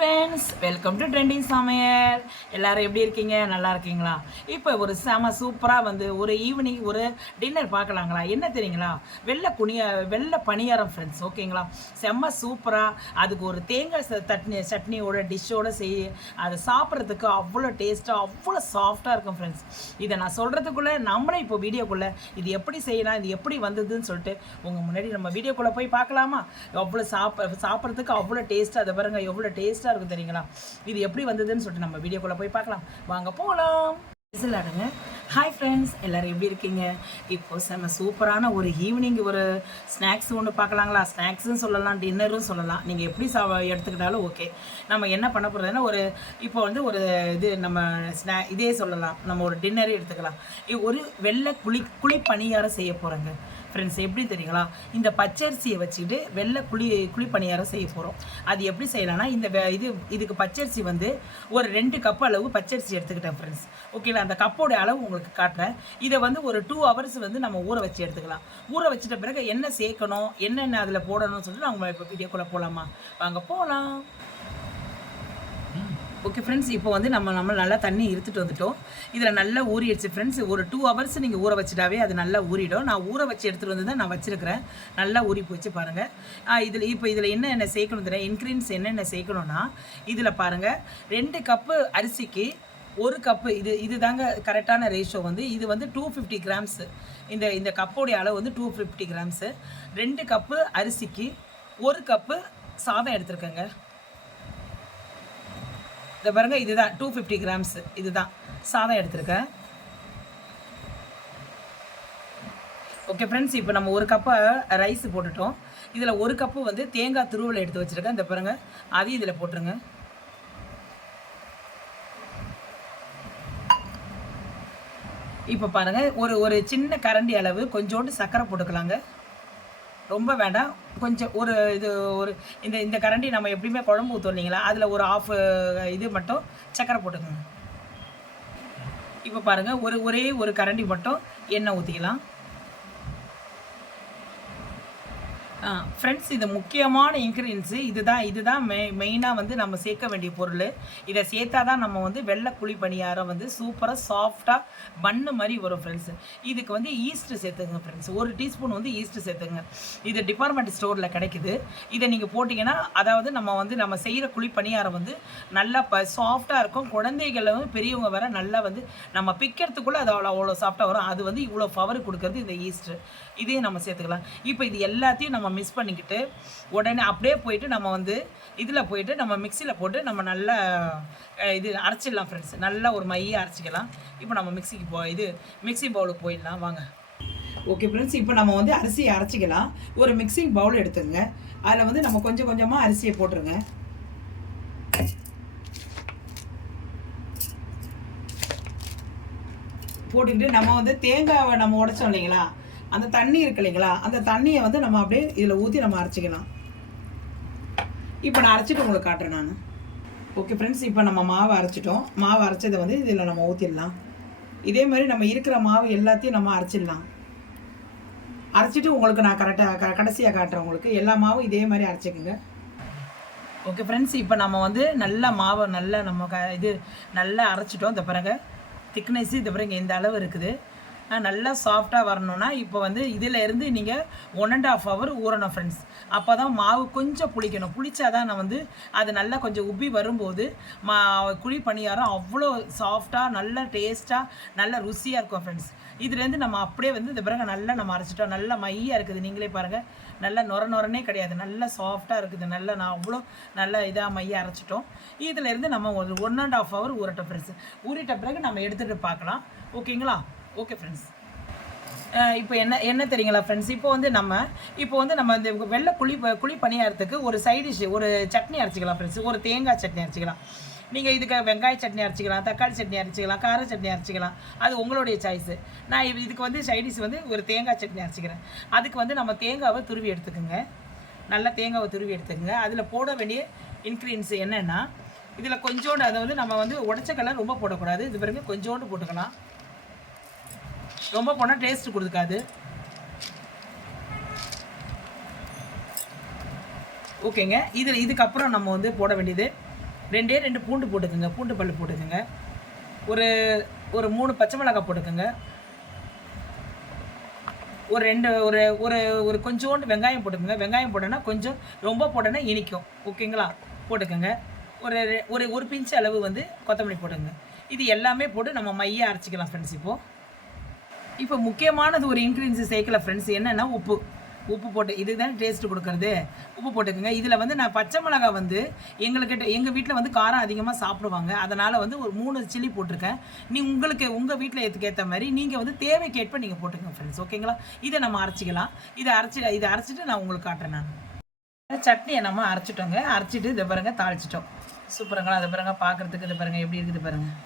Friends, welcome to trending சமையல். எல்லாரும் எப்படி இருக்கீங்க? நல்லா இருக்கீங்களா? இப்போ ஒரு சூப்பராக ஒரு ஈவினிங் ஒரு டின்னர் பார்க்கலாங்களா? என்ன தெரியுங்களா? வெள்ளை பணியாரம் ஃப்ரெண்ட்ஸ், ஓகேங்களா? செம்ம சூப்பராக அதுக்கு ஒரு தேங்காய் சட்னியோட டிஷ்ஷோட அதை சாப்பிட்றதுக்கு அவ்வளோ டேஸ்ட்டாக அவ்வளோ சாஃப்டாக இருக்கும் ஃப்ரெண்ட்ஸ். இதை நான் சொல்கிறதுக்குள்ளே நம்மளே இப்போ வீடியோக்குள்ளே இது எப்படி செய்யலாம், இது எப்படி வந்ததுன்னு சொல்லிட்டு உங்கள் முன்னாடி நம்ம வீடியோக்குள்ளே போய் பார்க்கலாமா? எவ்வளோ சாப்பிட்றதுக்கு அவ்வளோ டேஸ்ட்டாக, அதை பாருங்கள் எவ்வளோ டேஸ்ட்டாக இருக்கும் தெரியுங்களா? இது எப்படி வந்ததுன்னு சொல்லிட்டு நம்ம வீடியோக்குள்ள போய் பார்க்கலாம். வாங்க போகலாம். விசிலாடுங்க. ஹாய் ஃப்ரெண்ட்ஸ், எல்லோரும் எப்படி இருக்கீங்க? இப்போ செம்ம சூப்பரான ஒரு ஈவினிங் ஒரு ஸ்நாக்ஸ் ஒன்று பார்க்கலாங்களா? ஸ்நாக்ஸும் சொல்லலாம், டின்னரும் சொல்லலாம், நீங்கள் எப்படி எடுத்துக்கிட்டாலும் ஓகே. நம்ம என்ன பண்ண போகிறதுன்னா இப்போ ஒரு இது நம்ம இதே சொல்லலாம், நம்ம ஒரு டின்னரே எடுத்துக்கலாம். ஒரு வெள்ளை குழி பணியாரம் செய்ய போகிறோங்க ஃப்ரெண்ட்ஸ். எப்படி தெரியுங்களா? இந்த பச்சரிசியை வச்சுக்கிட்டு வெள்ளை குழி பணியாரம் செய்ய போகிறோம். அது எப்படி செய்யலாம்னா, இதுக்கு பச்சரிசி ஒரு 2 கப் அளவு பச்சரிசி எடுத்துக்கிட்டேன் ஃப்ரெண்ட்ஸ். ஓகேங்களா? அந்த கப்போட அளவு உங்களுக்கு காட்டுறேன். இதை ஒரு 2 ஹவர்ஸ் நம்ம ஊற வச்சு எடுத்துக்கலாம். ஊற வச்சுட்ட பிறகு என்ன சேர்க்கணும், என்னென்ன அதில் போடணும்னு சொல்லிட்டு நம்ம இப்போ வீடியோக்குள்ளே போகலாமா? வாங்க போகலாம். ஓகே ஃப்ரெண்ட்ஸ், இப்போ நம்ம நல்லா தண்ணி இருத்துட்டு வந்துட்டோம். இதில் நல்லா ஊறிடுச்சு ஃப்ரெண்ட்ஸ். ஒரு 2 ஹவர்ஸ் நீங்கள் ஊற வச்சுட்டாவே அது நல்லா ஊறிடும். நான் ஊற வச்சு எடுத்துகிட்டு வந்து தான் நான் வச்சுருக்கிறேன். நல்லா ஊறி போச்சு பாருங்கள். இதில் என்னென்ன சேர்க்கணும் தெரியும், இன்க்ரீடியன்ஸ் என்னென்ன சேர்க்கணும்னா, இதில் பாருங்கள் 2 கப்பு அரிசிக்கு 1 கப்பு, இது தாங்க கரெக்டான ரேஷியோ. இது 250 கிராம்ஸு. இந்த கப்போடைய அளவு 250 கிராம்ஸு. 2 கப்பு அரிசிக்கு 1 கப்பு சாதம் எடுத்துருக்கேங்க. இதை பாருங்க, இதுதான் 250 கிராம்ஸ். இதுதான் சாதம் எடுத்திருக்கேன். ஓகே ஃப்ரெண்ட்ஸ், இப்போ நம்ம 1 கப்பு ரைஸ் போட்டுட்டோம். இதில் 1 கப்பு தேங்காய் துருவல் எடுத்து வச்சுருக்கேன். இந்த பாருங்க, அதையும் இதில் போட்டுருங்க. இப்போ பாருங்கள், ஒரு சின்ன கரண்டி அளவு கொஞ்சோண்டு சர்க்கரை போட்டுக்கலாங்க. ரொம்ப வேண்டாம், கொஞ்சம் ஒரு இந்த கரண்டி நம்ம எப்படியுமே குழம்பு ஊற்றோம் இல்லைங்களா, அதில் ஒரு ஆஃப் இது மட்டும் சர்க்கரை போட்டுக்கோங்க. இப்போ பாருங்கள், ஒரே ஒரு கரண்டி மட்டும் எண்ணெய் ஊற்றிக்கலாம். ஃப்ரெண்ட்ஸ், இது முக்கியமான இன்க்ரீடியன்ஸு. இதுதான் மெயினாக நம்ம சேர்க்க வேண்டிய பொருள். இதை சேர்த்தா தான் நம்ம வெள்ளை குழி பணியாரம் சூப்பராக சாஃப்டாக பன்னு மாதிரி வரும் ஃப்ரெண்ட்ஸ். இதுக்கு ஈஸ்ட்டு சேர்த்துங்க ஃப்ரெண்ட்ஸ். 1 டீஸ்பூன் ஈஸ்ட்டு சேர்த்துங்க. இது டிபார்ட்மெண்ட் ஸ்டோரில் கிடைக்குது. இதை நீங்கள் போட்டிங்கன்னா, அதாவது நம்ம செய்கிற குழி பணியாரம் நல்லா சாஃப்டாக இருக்கும். குழந்தைகள் பெரியவங்க வேறு நல்லா நம்ம பிக்கிறதுக்குள்ளே அது அவ்வளோ சாஃப்டாக வரும். அது இவ்வளோ பவர் கொடுக்குறது இந்த ஈஸ்ட்டு. இதையும் நம்ம சேர்த்துக்கலாம். இப்போ இது எல்லாத்தையும் நம்ம மிக்ஸ் பண்ணிக்கிட்டு உடனே அப்படியே போயிட்டு நம்ம இதில் போயிட்டு நம்ம மிக்சியில் போட்டு நம்ம நல்லா அரைச்சிடலாம் ஃப்ரெண்ட்ஸ். நல்லா ஒரு மையை அரைச்சிக்கலாம். இப்போ நம்ம மிக்சி பவுலுக்கு போயிடலாம் வாங்க. ஓகே ஃப்ரெண்ட்ஸ், இப்போ நம்ம அரிசியை அரைச்சிக்கலாம். ஒரு மிக்சிங் பவுல் எடுத்துங்க. அதில் நம்ம கொஞ்சம் கொஞ்சமாக அரிசியை போட்டுருங்க. போட்டுக்கிட்டு நம்ம தேங்காவை நம்ம உடைச்சோம் இல்லைங்களா, அந்த தண்ணி இருக்கு இல்லைங்களா, அந்த தண்ணியை நம்ம அப்படியே இதில் ஊற்றி நம்ம அரைச்சிக்கலாம். இப்போ நான் அரைச்சிட்டு உங்களுக்கு காட்டுறேன் நான். ஓகே ஃப்ரெண்ட்ஸ், இப்போ நம்ம மாவை அரைச்சிட்டோம். மாவு அரைச்சதை இதில் நம்ம ஊற்றிடலாம். இதே மாதிரி நம்ம இருக்கிற மாவு எல்லாத்தையும் நம்ம அரைச்சிடலாம். அரைச்சிட்டு உங்களுக்கு நான் கடைசியாக காட்டுறேன். உங்களுக்கு எல்லா மாவும் இதே மாதிரி அரைச்சிக்குங்க. ஓகே ஃப்ரெண்ட்ஸ், இப்போ நம்ம நல்லா மாவை நல்லா நம்ம நல்லா அரைச்சிட்டோம். இந்த பிறகு திக்னஸ் இந்த பிறகு இந்த அளவு இருக்குது. நல்லா சாஃப்டாக வரணும்னா இப்போ இதில் இருந்து நீங்கள் 1.5 ஹவர் ஊறணும் ஃப்ரெண்ட்ஸ். அப்போ தான் மாவு கொஞ்சம் புளிக்கணும். புளிச்சாதான் நான் அது நல்லா கொஞ்சம் உப்பி வரும்போது குழி பணியாரம் அவ்வளோ சாஃப்டாக நல்ல டேஸ்ட்டாக நல்ல ருசியாக இருக்கும் ஃப்ரெண்ட்ஸ். இதுலேருந்து நம்ம அப்படியே இந்த பிறகு நல்லா நம்ம அரைச்சிட்டோம். நல்லா மையாக இருக்குது. நீங்களே பாருங்கள், நல்லா நொரனே கிடையாது, நல்லா சாஃப்டாக இருக்குது. நல்லா நான் அவ்வளோ நல்லா இதாக மையாக அரைச்சிட்டோம். இதிலேருந்து நம்ம ஒரு 1.5 ஹவர் ஊறட்டும் ஃப்ரெண்ட்ஸ். ஊறிட்ட பிறகு நம்ம எடுத்துகிட்டு பார்க்கலாம். ஓகேங்களா? ஓகே ஃப்ரெண்ட்ஸ், இப்போ என்ன தெரியுங்களா ஃப்ரெண்ட்ஸ், இப்போ நம்ம இந்த வெள்ளை குழி பணியாரத்துக்கு ஒரு சைட் டிஷ் ஒரு சட்னி அரைச்சிக்கலாம் ஃப்ரெண்ட்ஸ். ஒரு தேங்காய் சட்னி அரைச்சிக்கலாம். நீங்கள் இதுக்கு வெங்காய சட்னி அரைச்சிக்கலாம், தக்காளி சட்னி அரைச்சிக்கலாம், கார சட்னி அரைச்சிக்கலாம். அது உங்களுடைய சாய்ஸு. நான் இதுக்கு சைட் டிஷ் ஒரு தேங்காய் சட்னி அரைச்சிக்கிறேன். அதுக்கு நம்ம தேங்காவை துருவி எடுத்துக்கோங்க. நல்லா தேங்காவை துருவி எடுத்துக்கோங்க. அதில் போட வேண்டிய இன்க்ரீடியன்ஸ் என்னென்னா, இதில் கொஞ்சோண்டு அதை நம்ம உடச்ச கலர் ரொம்ப போடக்கூடாது. இது பிறகு கொஞ்சோண்டு போட்டுக்கலாம். ரொம்ப போனால் டேஸ்ட்டு கொடுக்காது. ஓகேங்க, இதுக்கப்புறம் நம்ம போட வேண்டியது 2 பூண்டு போட்டுக்கோங்க, பூண்டு பல் போட்டுக்கோங்க. ஒரு ஒரு 3 பச்சை மிளகாய் போட்டுக்கோங்க. ஒரு 2 ஒரு ஒரு ஒரு கொஞ்சோண்டு வெங்காயம் போட்டுக்கோங்க. வெங்காயம் போட்டோன்னா கொஞ்சம் ரொம்ப போட்டோன்னா இனிக்கும். ஓகேங்களா? போட்டுக்கோங்க. ஒரு ஒரு ஒரு பிஞ்ச் அளவு வந்து கொத்தமல்லி போட்டுங்க. இது எல்லாமே போட்டு நம்ம மைய அரைச்சிக்கலாம் ஃப்ரெண்ட்ஸ். இப்போ முக்கியமானது ஒரு இன்க்ரீடியன்ஸ் சேர்க்கல ஃப்ரெண்ட்ஸ். என்னென்னா உப்பு போட்டு இதுதான் டேஸ்ட் கொடுக்குறது. உப்பு போட்டுக்கோங்க. இதில் வந்து நான் பச்சை மிளகாய் வந்து எங்கள் வீட்டில் வந்து காரம் அதிகமாக சாப்பிடுவாங்க. அதனால் வந்து ஒரு 3 சில்லி போட்டிருக்கேன். உங்கள் வீட்டில் ஏற்ற மாதிரி நீங்கள் வந்து தேவைக்கேற்ப நீங்கள் போட்டுக்கோங்க ஃப்ரெண்ட்ஸ். ஓகேங்களா? இதை நம்ம அரைச்சிக்கலாம். இதை அரைச்சிட்டு நான் உங்களுக்கு காட்டுறேன். நான் சட்னியை நம்ம அரைச்சிட்டோங்க. அரைச்சிட்டு இதை பாருங்கள் தாளிச்சிட்டோம். சூப்பருங்களா? அதை பாருங்கள் பார்க்குறதுக்கு இதை பாருங்கள் எப்படி இருக்குது பாருங்கள்.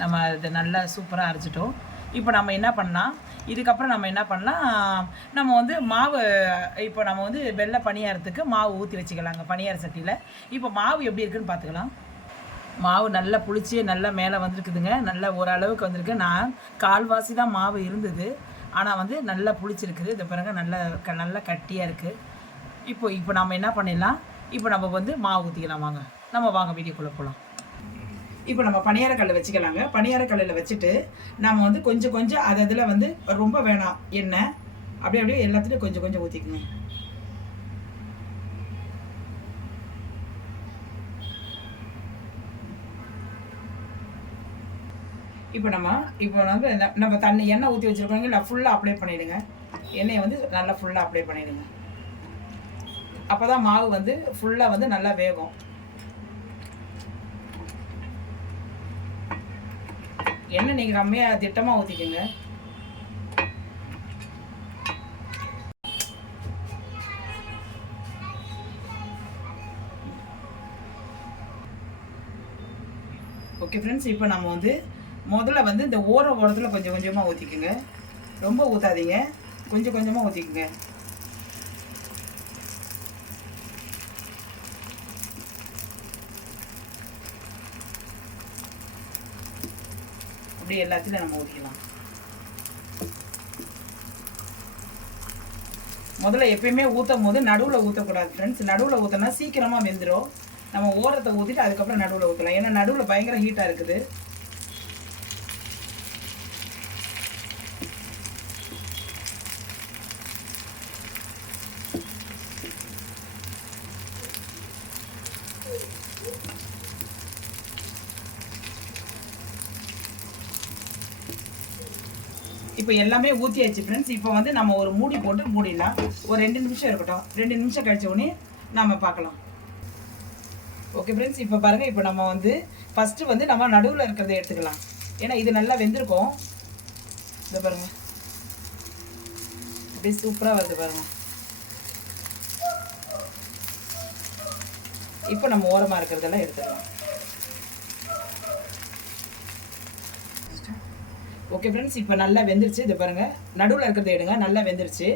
நம்ம இதை நல்லா சூப்பராக அரைச்சிட்டோம். இப்போ நம்ம என்ன பண்ணலாம், இதுக்கப்புறம் நம்ம என்ன பண்ணலாம், நம்ம வந்து மாவு இப்போ நம்ம வந்து வெள்ளை பணியாரத்துக்கு மாவு ஊற்றி வச்சுக்கலாங்க பணியார சட்டியில். இப்போ மாவு எப்படி இருக்குதுன்னு பார்த்துக்கலாம். மாவு நல்லா புளிச்சு நல்லா மேலே வந்துருக்குதுங்க. நல்லா ஓரளவுக்கு வந்திருக்கு. நான் கால்வாசி தான் மாவு இருந்தது, ஆனால் வந்து நல்லா புளிச்சிருக்குது. இதை பாருங்க நல்லா கட்டியாக இருக்குது. இப்போ நம்ம என்ன பண்ணிடலாம், இப்போ நம்ம வந்து மாவு ஊற்றிக்கலாம். வாங்க வீடியோக்குள்ளே போகலாம். இப்போ நம்ம பணியாரக்கல்லை வச்சுக்கலாங்க. பணியாரக்கல்லில் வச்சுட்டு நம்ம வந்து கொஞ்சம் அதில் வந்து ரொம்ப வேணாம் எண்ணெய் அப்படியே எல்லாத்துலையும் கொஞ்சம் ஊற்றிக்கணும். இப்போ நம்ம தண்ணி எண்ணெய் ஊற்றி வச்சுருக்கோங்க. இல்லை ஃபுல்லாக அப்ளை பண்ணிவிடுங்க. எண்ணெயை வந்து நல்லா ஃபுல்லாக அப்ளை பண்ணிவிடுங்க. அப்போ தான் மாவு வந்து ஃபுல்லாக வந்து நல்லா வேகும். எண்ணெய் நீங்கள் கம்மியாக திட்டமாக ஊற்றிக்கோங்க. ஓகே ஃப்ரெண்ட்ஸ், இப்போ நம்ம வந்து முதல்ல வந்து இந்த ஓரத்தில் கொஞ்சமாக ஊற்றிக்குங்க. ரொம்ப ஊற்றாதீங்க, கொஞ்சமாக ஊற்றிக்குங்க. அப்படி எல்லாத்தையும் நம்ம ஊற்றிக்கலாம். முதல்ல எப்பயுமே ஊற்றும் போது நடுவில் ஊற்றக்கூடாது ஃப்ரெண்ட்ஸ். நடுவில் ஊற்றினா சீக்கிரமாக வெந்துடும். நம்ம ஓரத்தை ஊற்றிட்டு அதுக்கப்புறம் நடுவில் ஊற்றலாம். ஏன்னா நடுவில் பயங்கர ஹீட்டாக இருக்குது. இப்போ எல்லாமே ஊற்றியாச்சு ஃப்ரெண்ட்ஸ். இப்போ வந்து நம்ம ஒரு மூடி போட்டு மூடிடலாம். ஒரு 2 நிமிஷம் இருக்கட்டும். 2 நிமிஷம் கழிச்ச உடனே நம்ம பார்க்கலாம். ஓகே ஃப்ரெண்ட்ஸ், இப்போ பாருங்கள். இப்போ நம்ம வந்து ஃபஸ்ட்டு வந்து நம்ம நடுவில் இருக்கிறத எடுத்துக்கலாம். ஏன்னா இது நல்லா வெந்திருக்கும். இதை பாருங்கள், அப்படியே சூப்பராக வருது பாருங்கள். இப்போ நம்ம ஓரமாக இருக்கிறதெல்லாம் எடுத்துக்கலாம். ஓகே ஃப்ரெண்ட்ஸ், இப்போ நல்லா வெந்துருச்சு. இதை பாருங்கள், நடுவில் இருக்கிறத எடுங்க. நல்லா வெந்துருச்சு.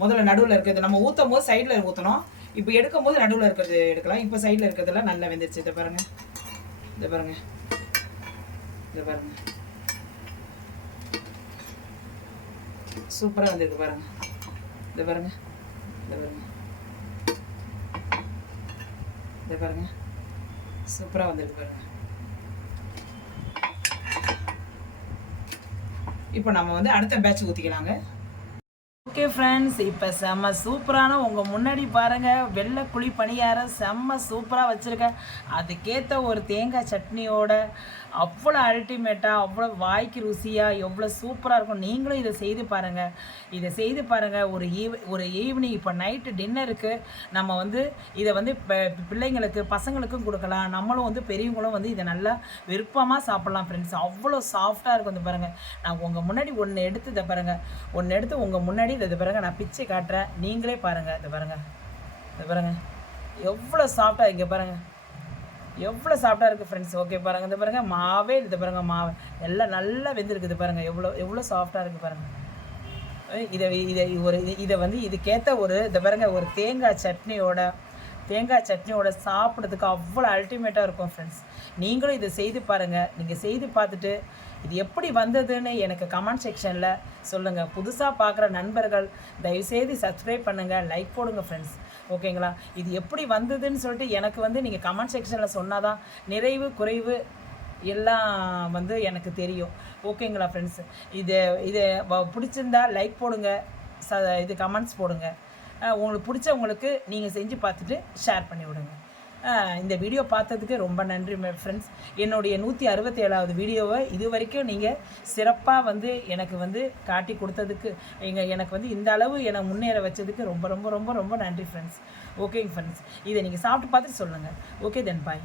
முதல்ல நடுவில் இருக்கிறது நம்ம ஊற்றும் போது சைடில் ஊற்றணும். இப்போ எடுக்கும் போது நடுவில் இருக்கிறது எடுக்கலாம். இப்போ சைடில் இருக்கிறதெல்லாம் நல்லா வெந்துருச்சு. இதை பாருங்கள், இதை பாருங்கள், இதை பாருங்கள், சூப்பராக வந்திருக்கு பாருங்கள். இதை பாருங்கள், இதை பாருங்கள், இதை பாருங்கள், சூப்பராக வந்திருக்கு பாருங்கள். இப்போ நம்ம வந்து அடுத்த பேட்ச் ஊற்றிக்கலாங்க. ஓகே ஃப்ரெண்ட்ஸ், இப்போ செம்ம சூப்பரான உங்கள் முன்னாடி பாருங்கள் வெள்ளை குழி பணியாரம் செம்ம சூப்பராக வச்சுருக்கேன். அதுக்கேற்ற ஒரு தேங்காய் சட்னியோட அவ்வளோ அல்டிமேட்டாக, அவ்வளோ வாய்க்கு ருசியாக, எவ்வளோ சூப்பராக இருக்கும். நீங்களும் இதை செய்து பாருங்கள். ஒரு ஈவினிங் இப்போ நைட்டு டின்னருக்கு நம்ம வந்து இதை வந்து பிள்ளைங்களுக்கு பசங்களுக்கும் கொடுக்கலாம். நம்மளும் வந்து பெரியவங்களும் வந்து இதை நல்லா விருப்பமாக சாப்பிட்லாம் ஃப்ரெண்ட்ஸ். அவ்வளோ சாஃப்டாக இருக்கும். இந்த பாருங்கள், நான் உங்கள் முன்னாடி ஒன்று எடுத்து இதை பாருங்கள், உங்கள் முன்னாடி இதை பாருங்கள், நான் பிச்சை காட்டுறேன். நீங்களே பாருங்கள். இதை பாருங்கள் எவ்வளோ சாஃப்டாக, இங்கே பாருங்கள் எவ்வளோ சாஃப்டாக இருக்குது ஃப்ரெண்ட்ஸ். ஓகே பாருங்கள், இந்த பாருங்கள் மாவே, இதை பாருங்கள் மாவு எல்லாம் நல்லா வெந்திருக்குது பாருங்கள். எவ்வளோ சாஃப்டாக இருக்குது பாருங்கள். இதை வந்து இதுக்கேற்ற இதை பாருங்கள் ஒரு தேங்காய் சட்னியோட சாப்பிட்றதுக்கு அவ்வளோ அல்டிமேட்டாக இருக்கும் ஃப்ரெண்ட்ஸ். நீங்களும் இதை செய்து பாருங்கள். நீங்கள் செய்து பார்த்துட்டு இது எப்படி வந்ததுன்னு எனக்கு கமெண்ட் செக்ஷனில் சொல்லுங்கள். புதுசாக பார்க்குற நண்பர்கள் தயவுசெய்து சப்ஸ்கிரைப் பண்ணுங்கள், லைக் போடுங்க ஃப்ரெண்ட்ஸ். ஓகேங்களா? இது எப்படி வந்ததுன்னு சொல்லிட்டு எனக்கு வந்து நீங்கள் கமெண்ட் செக்ஷனில் சொன்னால் தான் நிறைவு குறைவு எல்லாம் வந்து எனக்கு தெரியும். ஓகேங்களா ஃப்ரெண்ட்ஸ்? இதை இதை பிடிச்சிருந்தா லைக் போடுங்க, இது கமெண்ட்ஸ் போடுங்க. உங்களுக்கு பிடிச்சவங்களுக்கு நீங்கள் செஞ்சு பார்த்துட்டு ஷேர் பண்ணி விடுங்க. இந்த வீடியோ பார்த்ததுக்கு ரொம்ப நன்றி ஃப்ரெண்ட்ஸ். என்னுடைய 167வது வீடியோவை இது வரைக்கும் நீங்கள் சிறப்பாக வந்து எனக்கு வந்து காட்டி கொடுத்ததுக்கு, எனக்கு வந்து இந்த அளவு என்னை முன்னேற வச்சதுக்கு ரொம்ப ரொம்ப ரொம்ப ரொம்ப நன்றி ஃப்ரெண்ட்ஸ். ஓகேங்க ஃப்ரெண்ட்ஸ், இதை நீங்கள் சாப்பிட்டு பார்த்துட்டு சொல்லுங்கள். ஓகே தென் பாய்.